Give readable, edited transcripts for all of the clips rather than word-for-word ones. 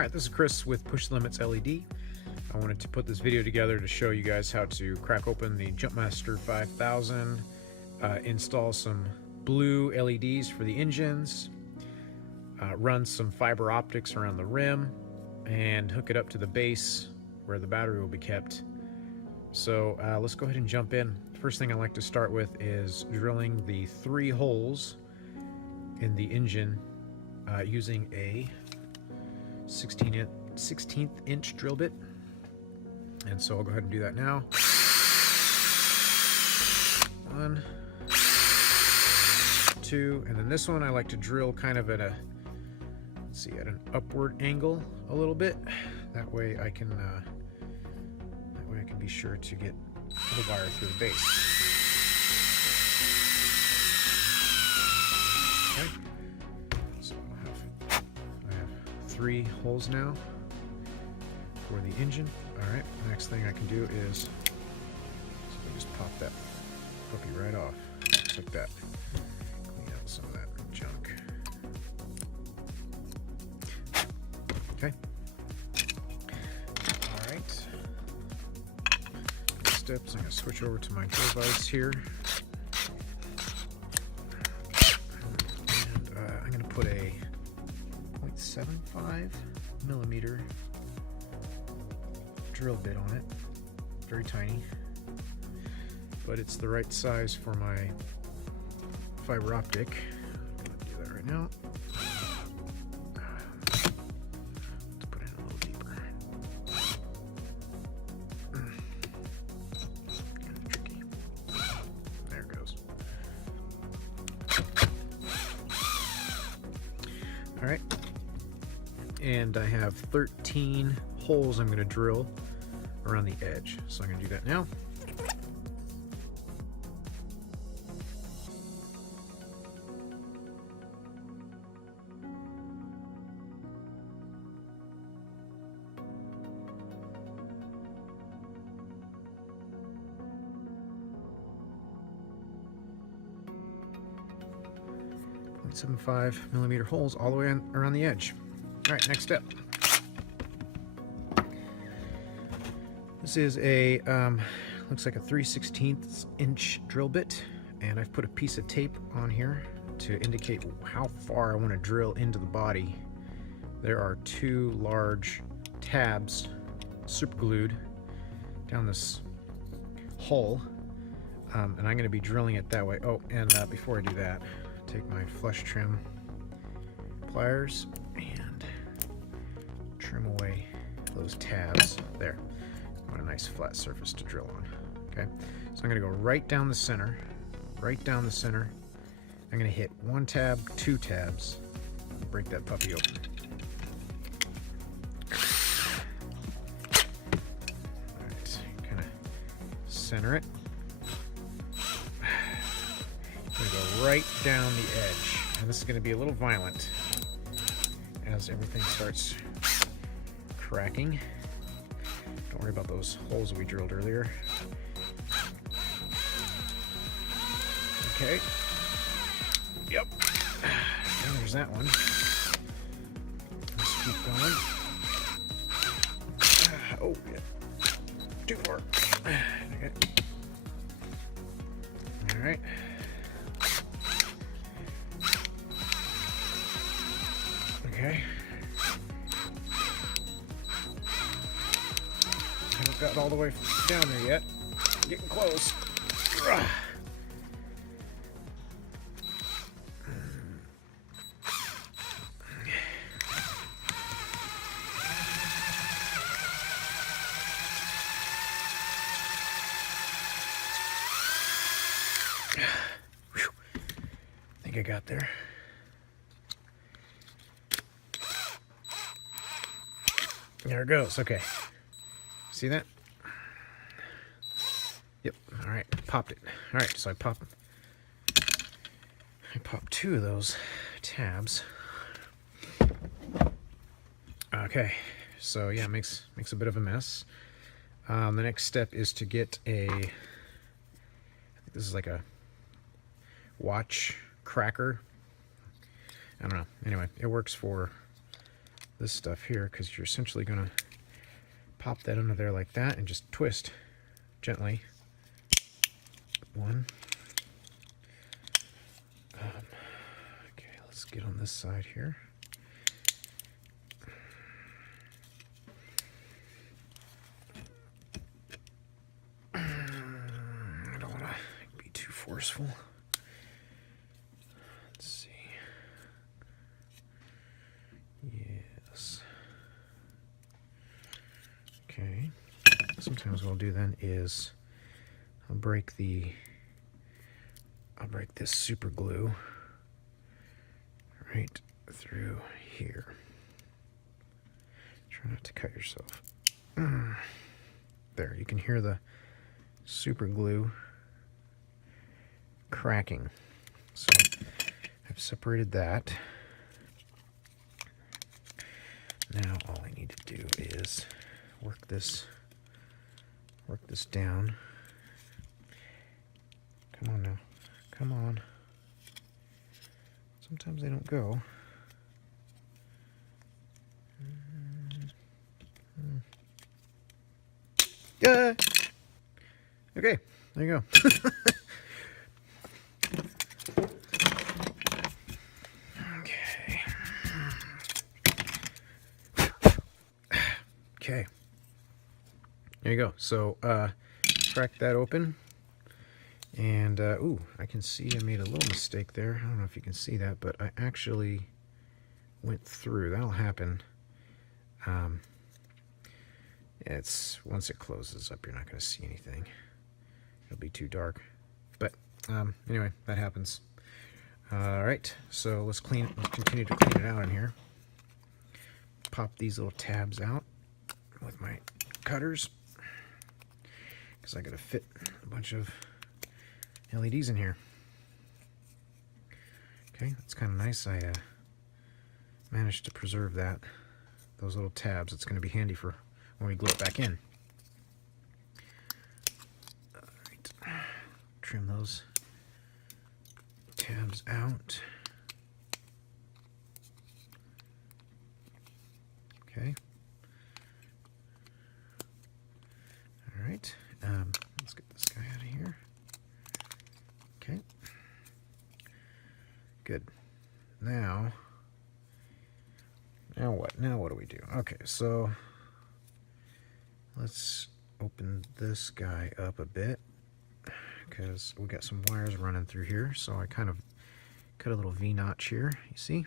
Alright, this is Chris with Push Limits LED. I wanted to put this video together to show you guys how to crack open the Jumpmaster 5000, install some blue LEDs for the engines, run some fiber optics around the rim, and hook it up to the base where the battery will be kept. So let's go ahead and jump in. First thing I like to start with is drilling the 3 holes in the engine using a 16th inch drill bit. And so I'll go ahead and do that now. 1, 2, and then this one I like to drill kind of at a, let's see, at an upward angle a little bit. That way I can be sure to get the wire through the base. Okay. So I have 3 holes now for the engine. All right. Next thing I can do is just pop that puppy right off, just like that. Clean out some of that junk. Okay. All right. Next steps, I'm going to switch over to my drill vise here. And I'm going to put a 0.75 millimeter drill bit on it. Very tiny, but it's the right size for my fiber optic. I'm going to do that right now. Let's put it in a little deeper. Kind of tricky. There it goes. All right. And I have 13 holes I'm going to drill around the edge. So I'm going to do that now. .75 millimeter holes all the way around the edge. All right, next step. This is a, looks like a 3/16 inch drill bit, and I've put a piece of tape on here to indicate how far I want to drill into the body. There are 2 large tabs super glued down this hole, and I'm going to be drilling it that way. Oh, and before I do that, take my flush trim pliers and trim away those tabs there. I want a nice flat surface to drill on. Okay, so I'm going to go right down the center, right down the center. I'm going to hit 1 tab, 2 tabs, and break that puppy open. All right, kind of center it. I'm going to go right down the edge, and this is going to be a little violent as everything starts cracking. Don't worry about those holes that we drilled earlier. Okay. Yep. And there's that one. Let's keep going. Oh, yeah. Too far. Okay. All right. Okay. Haven't gotten all the way down there yet. Getting close. I think I got there. There it goes. Okay. See that? Yep. All right. Popped it. All right. So I popped 2 of those tabs. Okay. So yeah, makes a bit of a mess. The next step is to get a, I think this is like a watch cracker. I don't know. Anyway, it works for this stuff here, because you're essentially going to pop that under there like that and just twist gently. One. Okay, let's get on this side here. I don't want to be too forceful. Let's see. Yes. Okay. Sometimes what I'll do then is I'll break this super glue right through here. Try not to cut yourself. There, you can hear the super glue cracking. So I've separated that. Now all I need to do is work this down. Come on now. Come on. Sometimes they don't go. Yeah. Okay, there you go. Okay. Okay. There you go. So, crack that open. And, ooh, I can see I made a little mistake there. I don't know if you can see that, but I actually went through. That'll happen. It's once it closes up, you're not going to see anything. It'll be too dark. But, anyway, that happens. All right, so let's continue to clean it out in here. Pop these little tabs out with my cutters, because I got to fit a bunch of LEDs in here. Okay, that's kind of nice. I managed to preserve those little tabs. It's going to be handy for when we glue it back in. All right, trim those tabs out. Okay. All right. Let's get this guy out of here. Okay. Good. Now what? Now what do we do? Okay, so let's open this guy up a bit, because we got some wires running through here. So I kind of cut a little V-notch here, you see?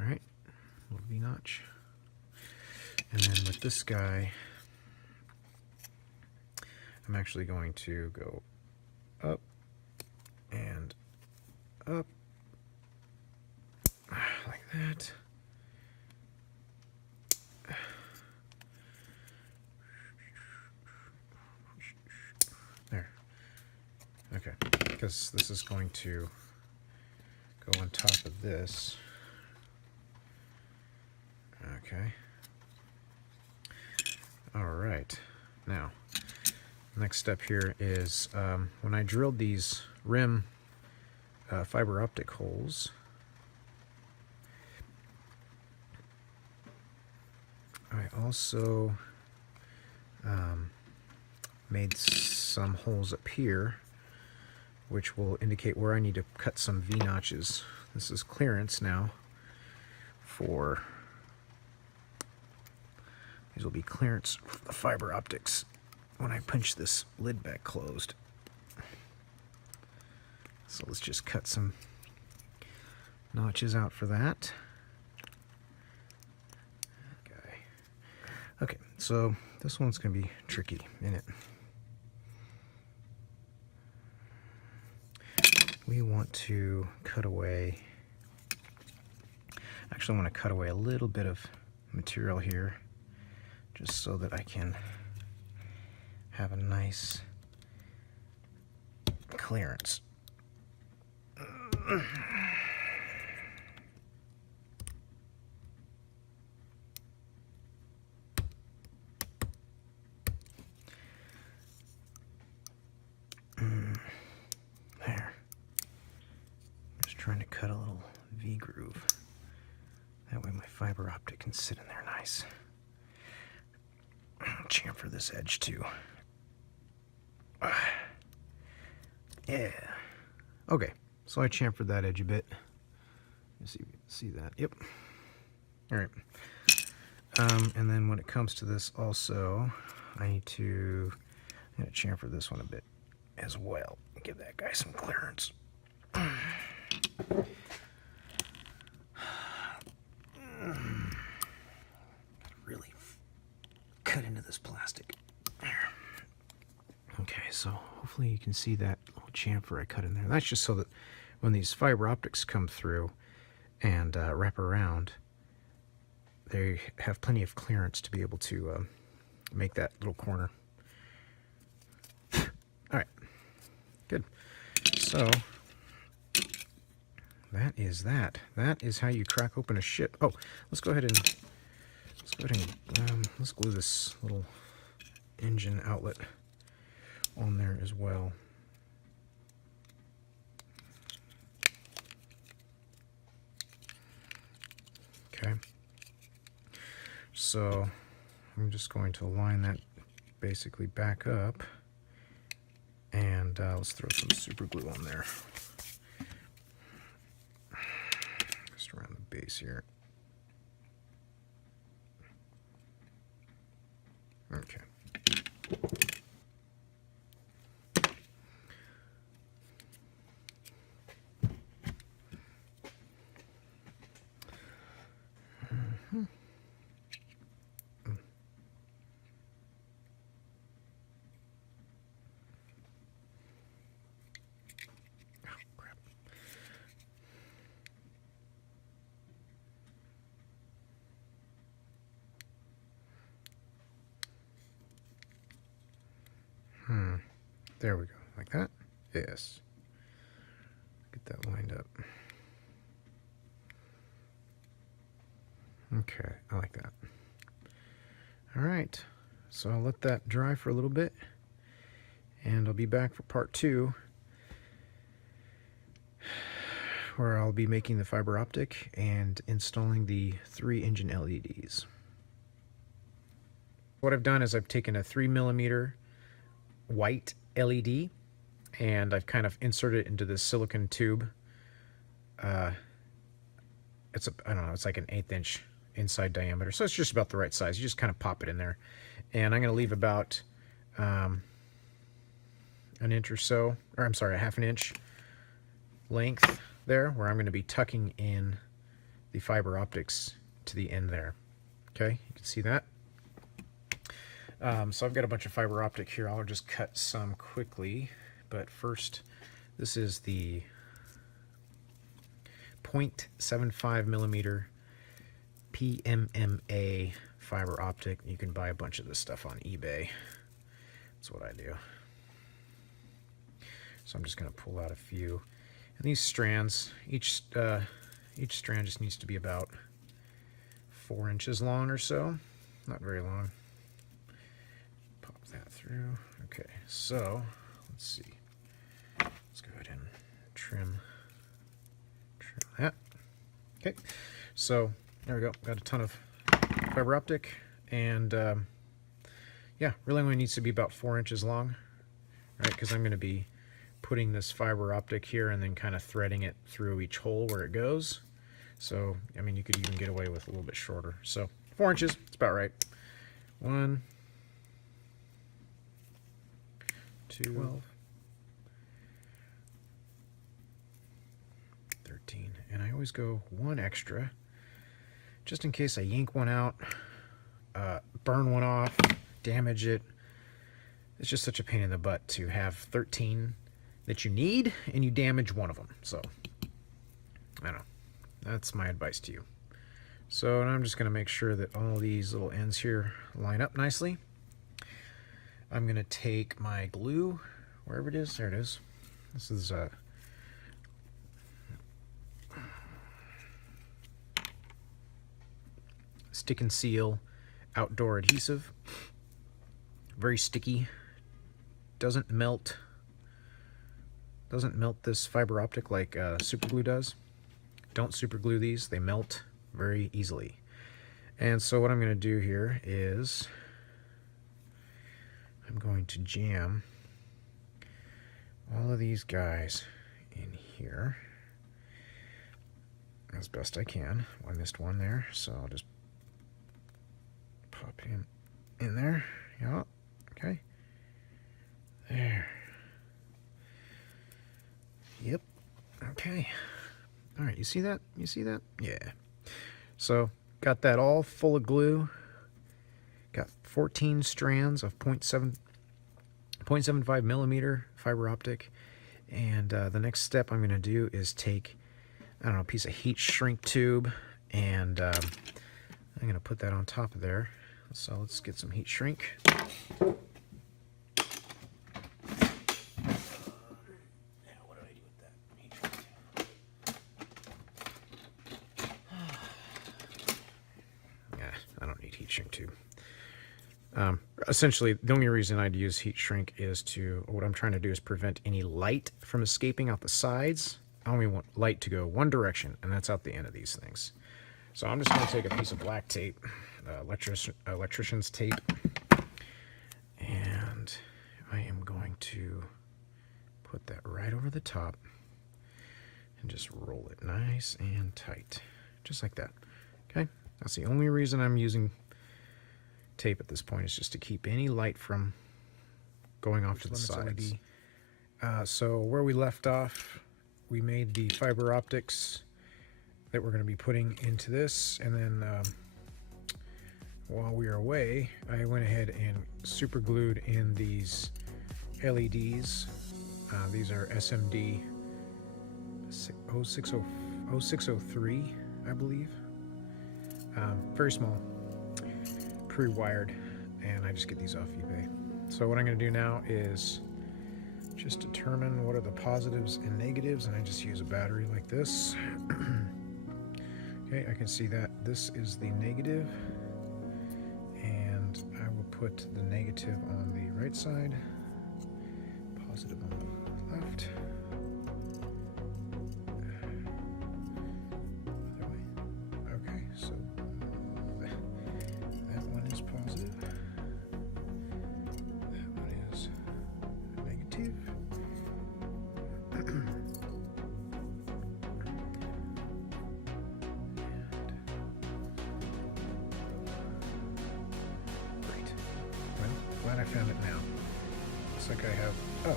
All right, little V-notch. And then with this guy, I'm actually going to go up and up like that. There. Okay, because this is going to go on top of this. Okay. All right. Now, next step here is when I drilled these rim fiber optic holes, I also made some holes up here, which will indicate where I need to cut some V-notches. This is clearance now for, these will be clearance for the fiber optics when I punch this lid back closed. So let's just cut some notches out for that. Okay, so this one's going to be tricky, isn't it? We want to cut away, actually I want to cut away a little bit of material here, just so that I can have a nice clearance. There. Just trying to cut a little fiber optic can sit in there nice. Chamfer this edge too. Yeah. Okay, so I chamfered that edge a bit. Let's see if you can see that. Yep. All right. And then when it comes to this also, I'm gonna chamfer this one a bit as well. Give that guy some clearance. Really cut into this plastic. Okay, so hopefully you can see that little chamfer I cut in there. That's just so that when these fiber optics come through and wrap around, they have plenty of clearance to be able to make that little corner. All right, good. So that is that. That is how you crack open a ship. Oh, let's go ahead and let's glue this little engine outlet on there as well. Okay. So I'm just going to line that basically back up, and let's throw some super glue on there. Just around the base here. Okay. There we go, like that. Yes. Get that lined up. Okay, I like that. All right, so I'll let that dry for a little bit, and I'll be back for part 2, where I'll be making the fiber optic and installing the 3 engine LEDs. What I've done is I've taken a 3mm white LED, and I've kind of inserted it into this silicone tube. It's like an 1/8 inch inside diameter, so it's just about the right size. You just kind of pop it in there, and I'm going to leave about an inch or so, or I'm sorry, a 1/2 inch length there, where I'm going to be tucking in the fiber optics to the end there. Okay, you can see that. So I've got a bunch of fiber optic here. I'll just cut some quickly, but first, this is the 0.75mm PMMA fiber optic. You can buy a bunch of this stuff on eBay. That's what I do. So I'm just going to pull out a few. And these strands, each strand just needs to be about 4 inches long or so. Not very long. Pop that through. Okay, so let's see. Let's go ahead and trim that. Okay, so there we go. Got a ton of fiber optic, and yeah, really only needs to be about 4 inches long, right? Because I'm going to be putting this fiber optic here and then kind of threading it through each hole where it goes. So, I mean, you could even get away with a little bit shorter. So, 4 inches, it's about right. 1, 2, 12, 13. And I always go 1 extra, just in case I yank one out, burn one off, damage it. It's just such a pain in the butt to have 13 that you need and you damage one of them. So, I don't know. That's my advice to you. So now I'm just going to make sure that all these little ends here line up nicely. I'm going to take my glue, wherever it is. There it is. This is Stick and Seal outdoor adhesive. Very sticky. Doesn't melt this fiber optic like super glue does. Don't super glue these, they melt very easily. And so what I'm going to do here is I'm going to jam all of these guys in here as best I can. I missed one there, so I'll just pop him in there. Yeah, okay. There. Yep. Okay. All right, you see that? You see that? Yeah. So, got that all full of glue. Got 14 strands of 0.75 millimeter fiber optic. And the next step I'm going to do is take, I don't know, a piece of heat shrink tube, and I'm going to put that on top of there. So let's get some heat shrink. Shrink tube. Essentially, the only reason I'd use heat shrink is what I'm trying to do is prevent any light from escaping out the sides. I only want light to go one direction, and that's out the end of these things. So I'm just going to take a piece of black tape, electrician's tape, and I am going to put that right over the top and just roll it nice and tight, just like that. Okay, that's the only reason I'm using tape at this point, is just to keep any light from going off to the sides. So where we left off, we made the fiber optics that we're going to be putting into this, and then while we were away, I went ahead and super glued in these LEDs. These are SMD 0603, I believe. Very small, pre-wired, and I just get these off eBay. So what I'm going to do now is just determine what are the positives and negatives, and I just use a battery like this. Okay, I can see that this is the negative, and I will put the negative on the right side, positive on the left. Okay, so that one is positive, that one is negative. Great. Well, glad I found it now. Looks like I have, oh,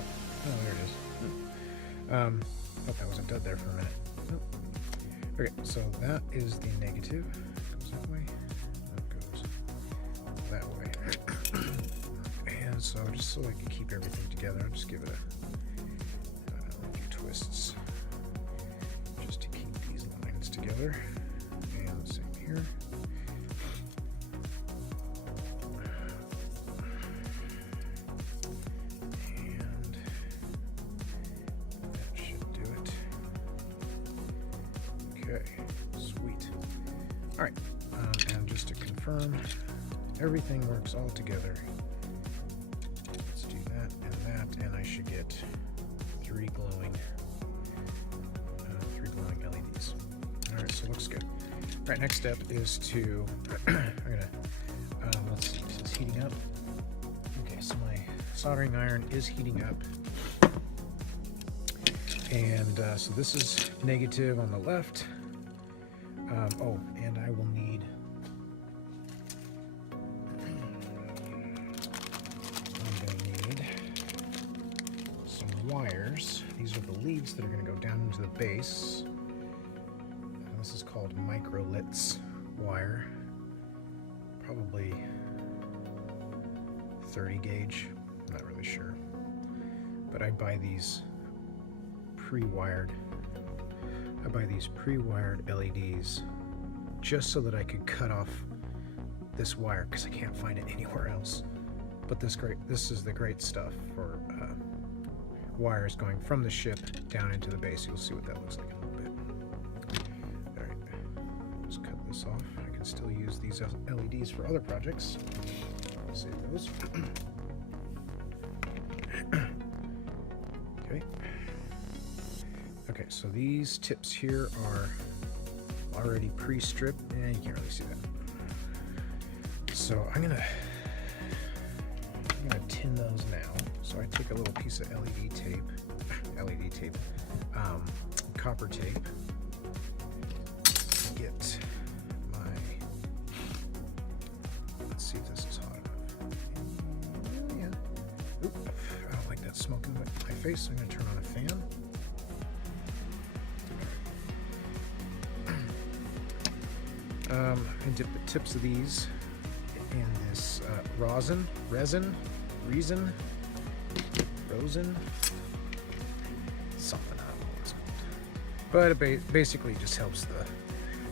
there it is. Thought that was a dud there for a minute. Nope. Okay, so that is the negative. Goes that way. That goes that way. And so just so I can keep everything together, I'll just give it a few twists just to keep these lines together. And the same here. And that should do it. Okay, sweet. All right, and just to confirm, everything works all together. Let's do that, and I should get three glowing LEDs. All right, so looks good. All right, next step is to, I'm gonna, let's see, this is heating up. Okay, so my soldering iron is heating up. And so this is negative on the left. Oh, and I will need, some wires. These are the leads that are going to go down into the base. And this is called microlitz wire. Probably 30 gauge. I'm not really sure. But I buy these pre-wired. LEDs just so that I could cut off this wire because I can't find it anywhere else. But this is the great stuff for wires going from the ship down into the base. You'll see what that looks like in a little bit. All right, let's cut this off. I can still use these LEDs for other projects. Save those. Okay. Okay, so these tips here are already pre-stripped, and you can't really see that. So I'm gonna tin those now. So I take a little piece of copper tape. Get my, let's see if this is hot enough. Yeah. Oop, I don't like that smoke in my face, so I'm gonna turn on a fan. I dip the tips of these in this rosin, something, I don't know what it's called. But it basically just helps the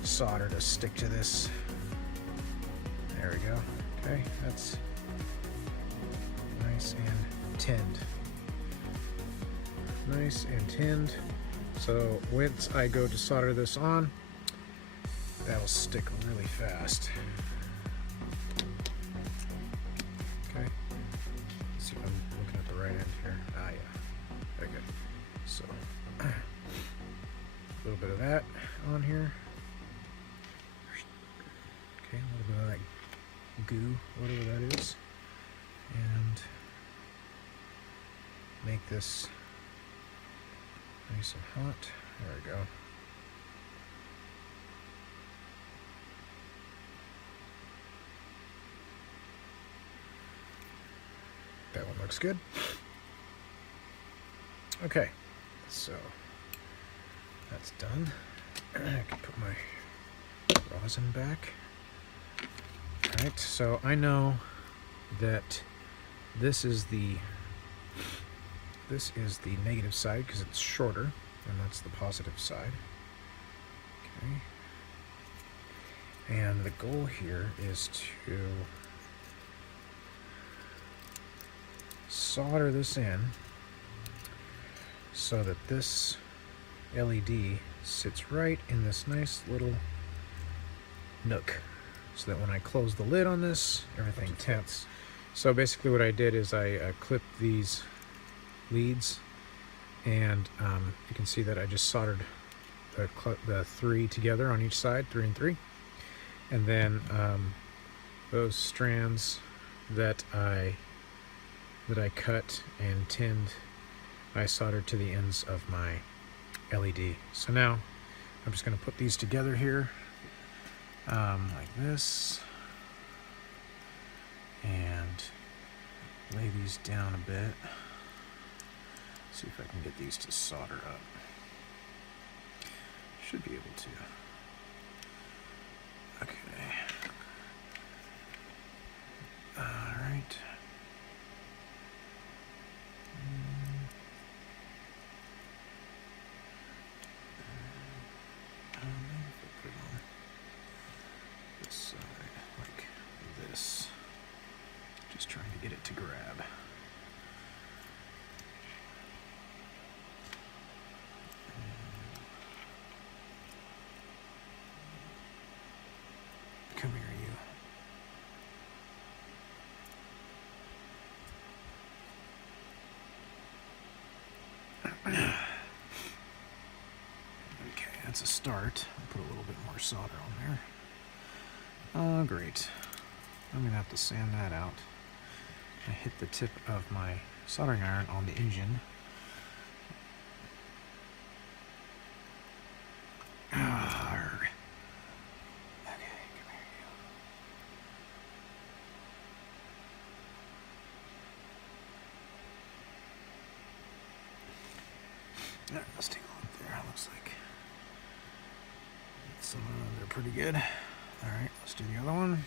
solder to stick to this. There we go. Okay, that's nice and tinned. Nice and tinned. So once I go to solder this on, that'll stick really fast. Okay. Let's see if I'm looking at the right end here. Ah, yeah. Very good. So, a little bit of that on here. Okay, a little bit of that goo, whatever that is. And make this nice and hot. There we go. That one looks good. Okay, so that's done. I can put my rosin back. Alright, so I know that this is the negative side because it's shorter, and that's the positive side. Okay. And the goal here is to solder this in so that this LED sits right in this nice little nook, so that when I close the lid on this, everything tints. So basically what I did is I clipped these leads, and you can see that I just soldered the three together on each side, 3 and 3, and then those strands that I cut and tinned, I soldered to the ends of my LED. So now I'm just going to put these together here like this, and lay these down a bit. See if I can get these to solder up. Should be able to. Okay. Alright. Maybe if I put it on this side, like this. Just trying to get it to grab. Come here, you. Okay, that's a start. I'll put a little bit more solder on there. Oh, great. I'm gonna have to sand that out. I hit the tip of my soldering iron on the engine. Arrgh. Okay, come here, you. Alright, let's take a look there. Looks like some of them are pretty good. Alright, let's do the other one.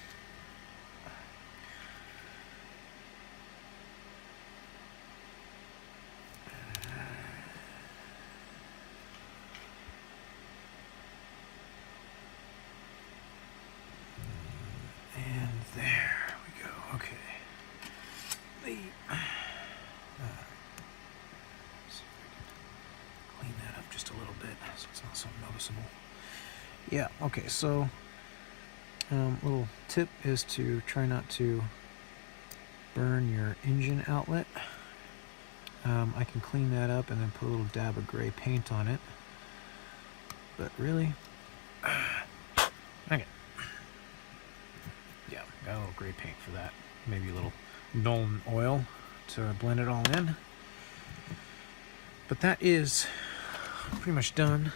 Yeah, okay, so little tip is to try not to burn your engine outlet. I can clean that up and then put a little dab of gray paint on it. But really, okay. Yeah. Got a little gray paint for that. Maybe a little Nolan oil to blend it all in. But that is pretty much done.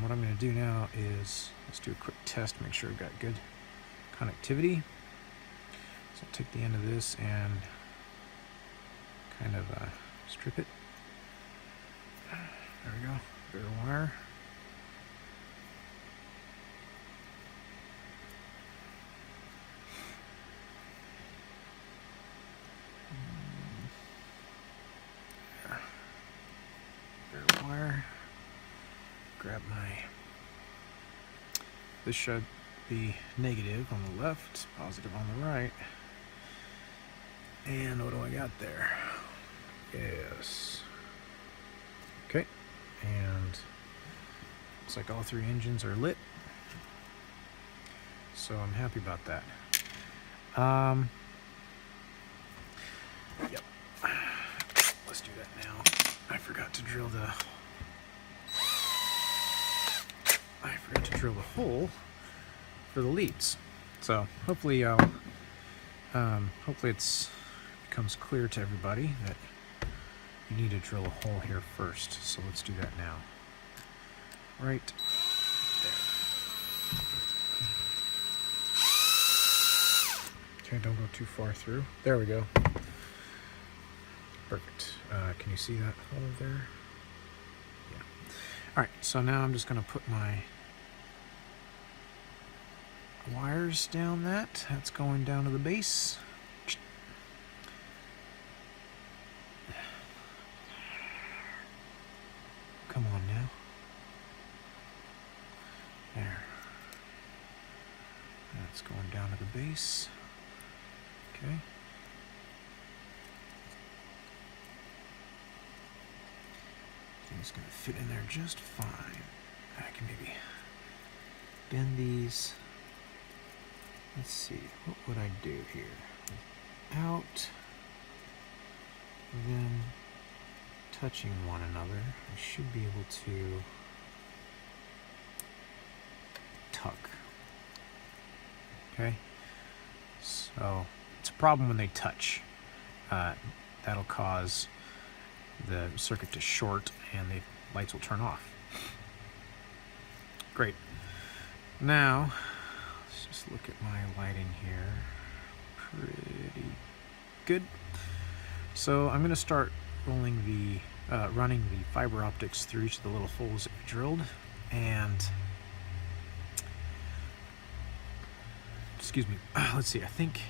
What I'm going to do now is let's do a quick test, make sure I've got good connectivity. So I'll take the end of this and kind of strip it. There we go, bare wire. Bare wire. Grab my, this should be negative on the left, positive on the right. And what do I got there? Yes. Okay, and looks like all three engines are lit. So I'm happy about that. Yep. Let's do that now. I forgot to drill the hole for the leads. So hopefully hopefully it's becomes clear to everybody that you need to drill a hole here first. So let's do that now. Right there. Okay, don't go too far through. There we go. Perfect. Can you see that hole there? Yeah. All right, so now I'm just going to put my wires down that. That's going down to the base. Come on now. There. That's going down to the base. Okay. It's going to fit in there just fine. I can maybe bend these. Let's see, what would I do here? Without them touching one another, I should be able to tuck. Okay, so it's a problem when they touch. That'll cause the circuit to short and the lights will turn off. Great. Now, let's just look at my lighting here. Pretty good. So I'm going to start rolling running the fiber optics through each of the little holes that we drilled, and excuse me. Let's see. I think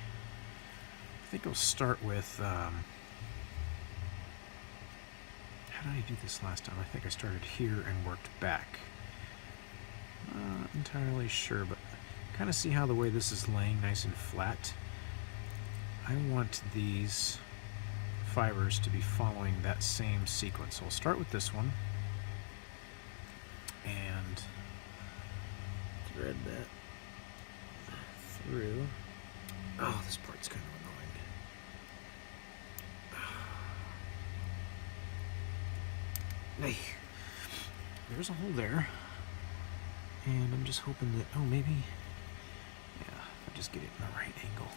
I'll start with. How did I do this last time? I think I started here and worked back. Not entirely sure, but kind of see how the way this is laying nice and flat. I want these fibers to be following that same sequence. So I'll start with this one and thread that through. Oh, this part's kind of annoying. Hey, there's a hole there, and I'm just hoping that, oh, maybe, yeah, if I just get it in the right angle.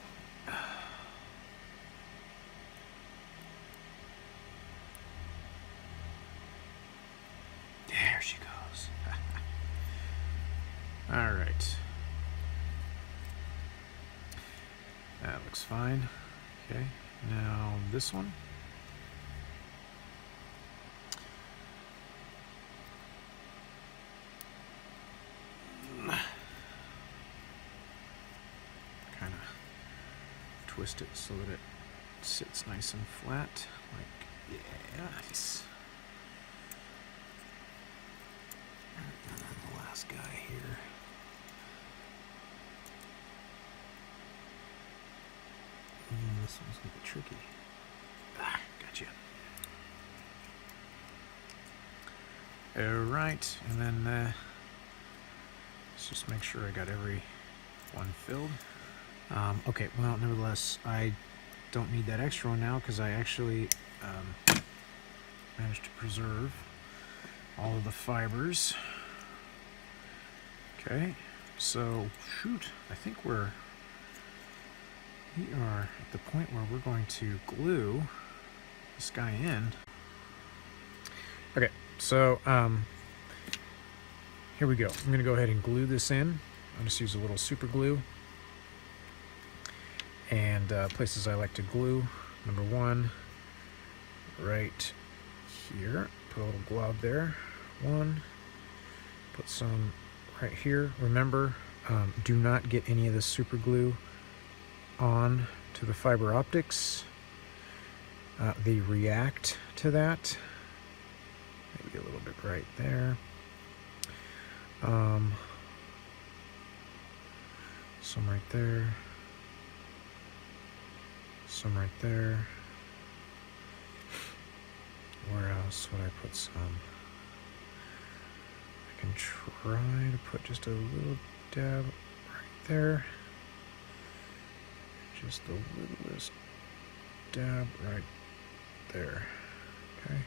There she goes. All right. That looks fine. Okay, now this one. Kind of twist it so that it sits nice and flat. Like, yeah, nice. And then the last guy here. This one's gonna be tricky. Gotcha. Alright, and then let's just make sure I got every one filled. Okay, well, nevertheless, I don't need that extra one now because I actually managed to preserve all of the fibers. Okay, so shoot, I think we're We are at the point where we're going to glue this guy in. Okay, so here we go. I'm going to go ahead and glue this in. I'll just use a little super glue. And places I like to glue. Number one, right here. Put a little glob there. One. Put some right here. Remember, do not get any of this super glue on to the fiber optics. They react to that. Maybe a little bit right there. Some right there. Some right there. Where else would I put some? I can try to put just a little dab right there. Just the littlest dab right there. Okay.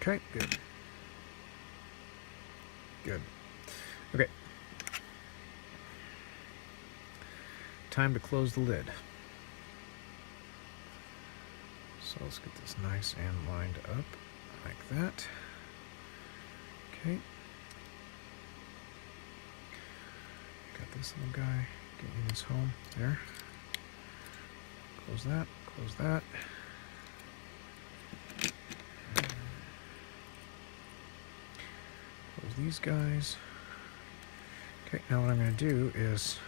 Okay, good. Good. Okay. Time to close the lid. So let's get this nice and lined up like that. Okay. Got this little guy getting his home there. Close that, close that. Close these guys. Okay, now what I'm going to do is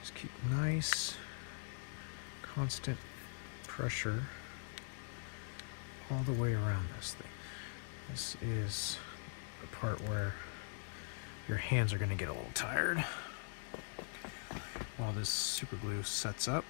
just keep nice, constant pressure all the way around this thing. This is the part where your hands are going to get a little tired while this super glue sets up.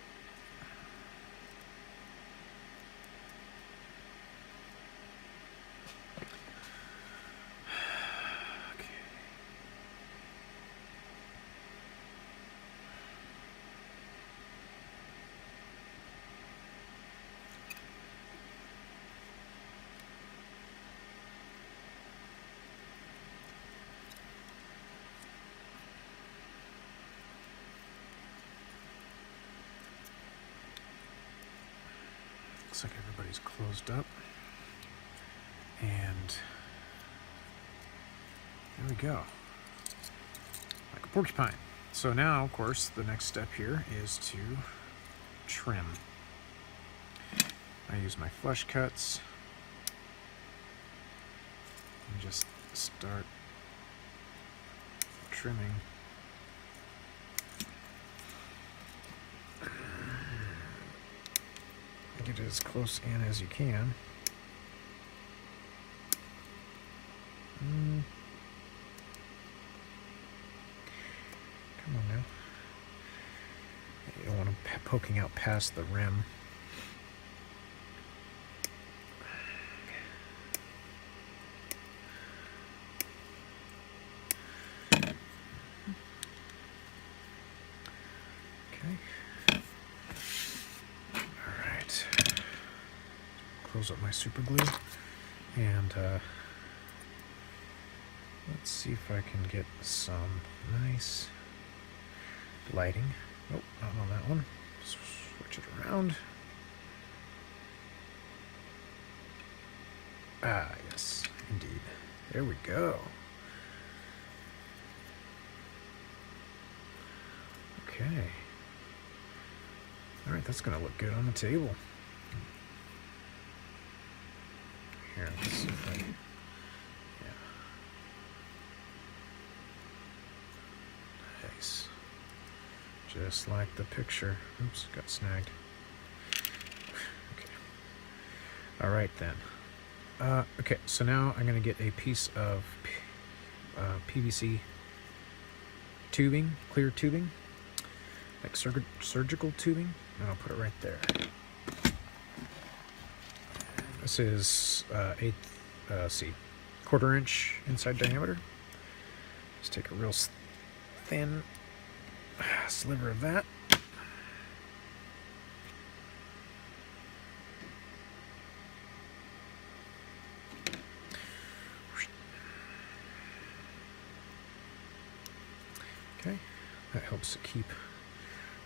Looks like everybody's closed up, and there we go, like a porcupine. So now, of course, the next step here is to trim. I use my flush cuts and just start trimming. Get it as close in as you can. Come on now. You don't want them poking out past the rim. Close up my super glue, and let's see if I can get some nice lighting. Nope, not on that one. Switch it around. Ah, yes, indeed. There we go. Okay. All right, that's gonna look good on the table. Here, let's see if I, yeah. Nice. Just like the picture. Oops, got snagged. Okay. All right then. Okay, so now I'm going to get a piece of PVC tubing, clear tubing, like surgical tubing, and I'll put it right there. This is 1/4 inch inside diameter. Just take a real thin sliver of that. Okay, That helps to keep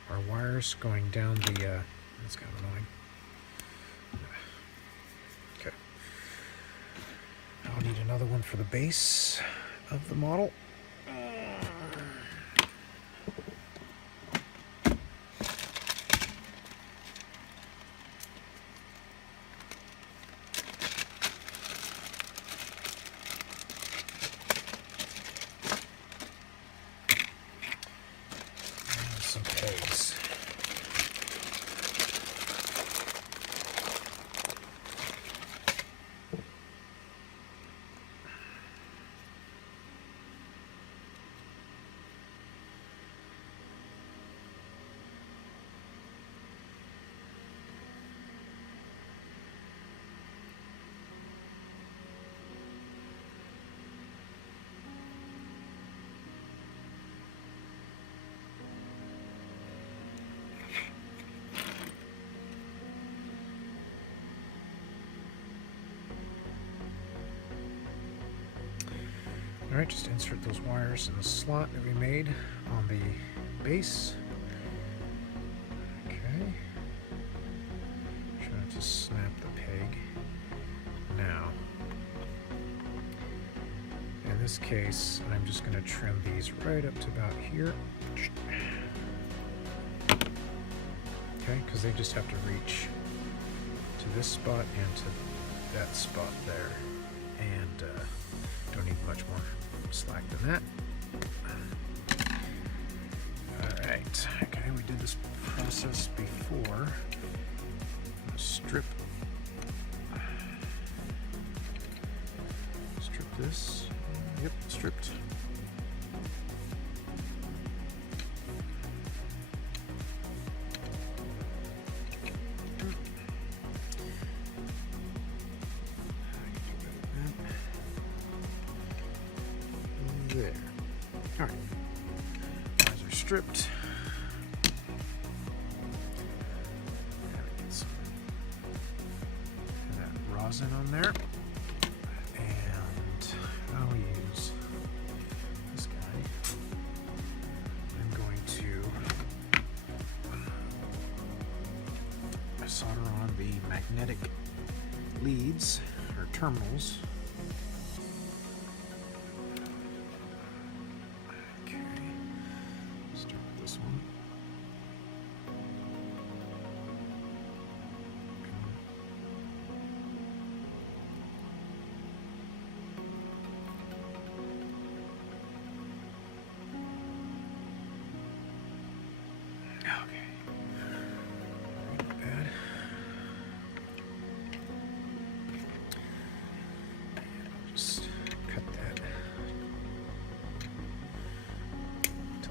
our wires going down the, that's kind of annoying. Okay. I'll need another one for the base of the model. Some pegs. Alright, just insert those wires in the slot that we made on the base. Okay. Try not to snap the peg. Now, in this case, I'm just going to trim these right up to about here. Okay, because they just have to reach to this spot and to that spot there. And don't need much more slack than that. Alright, okay, we did this process before. Strip this. Yep, stripped. There. Alright. Those are stripped. Get some of that rosin on there. And I'll use this guy. I'm going to solder on the magnetic leads or terminals.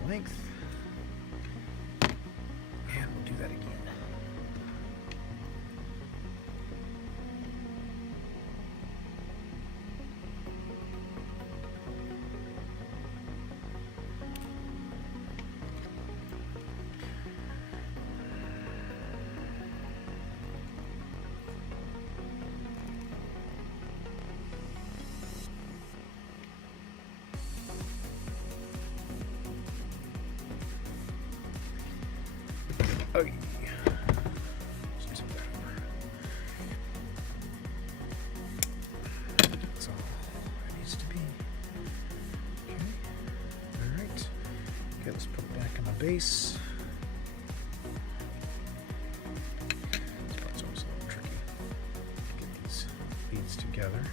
Length, and we'll do that again. Okay. Let's move that over. That's all it needs to be. Okay. Alright. Okay, let's put it back in the base. This part's always a little tricky. Get these leads together.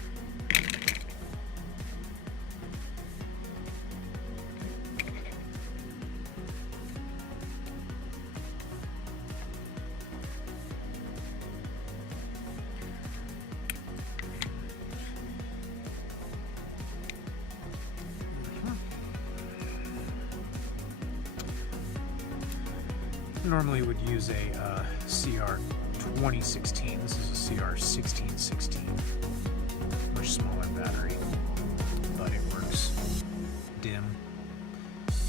Normally would use a CR 2016. This is a CR 1616. Much smaller battery, but it works. Dim.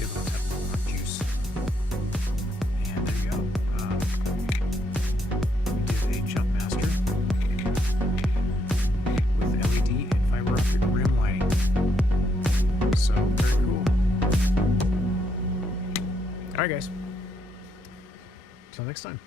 It will have a little more juice. And there you go. We did a Jumpmaster with LED and fiber optic rim lighting. So very cool. All right, guys. Till next time.